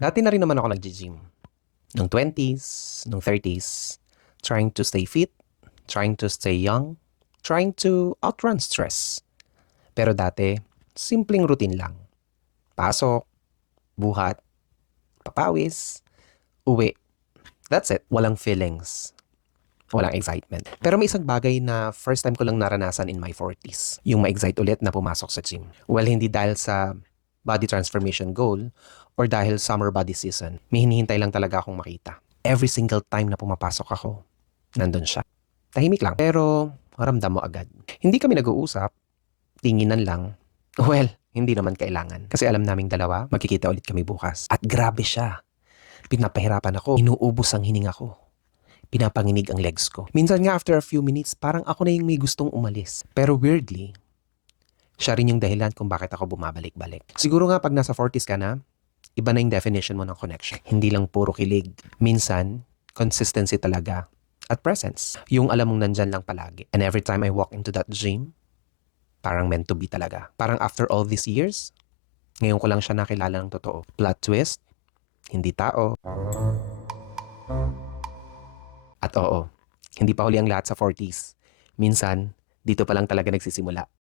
Dati na rin naman ako nagji-gym. Nung 20s, nung 30s, trying to stay fit, trying to stay young, trying to outrun stress. Pero dati, simpleng routine lang. Pasok, buhat, papawis, uwi. That's it. Walang feelings. Walang excitement. Pero may isang bagay na first time ko lang naranasan in my 40s. Yung ma-excite ulit na pumasok sa gym. Well, hindi dahil sa body transformation goal or dahil summer body season. May hinihintay lang talaga akong makita. Every single time na pumapasok ako, nandun siya. Tahimik lang. Pero ramdam mo agad. Hindi kami nag-uusap. Tinginan lang. Well, hindi naman kailangan. Kasi alam naming dalawa, magkikita ulit kami bukas. At grabe siya. Pinapahirapan ako. Inuubos ang hininga ko. Pinapanginig ang legs ko. Minsan nga after a few minutes, parang ako na yung may gustong umalis. Pero weirdly, siya rin yung dahilan kung bakit ako bumabalik-balik. Siguro nga pag nasa 40s ka na, iba na yung definition mo ng connection. Hindi lang puro kilig. Minsan, consistency talaga. At presence. Yung alam mong nandyan lang palagi. And every time I walk into that gym, parang meant to be talaga. Parang after all these years, ngayon ko lang siya nakilala ng totoo. Plot twist, hindi tao. At oo, hindi pa huli ang lahat sa 40s. Minsan, dito pa lang talaga nagsisimula.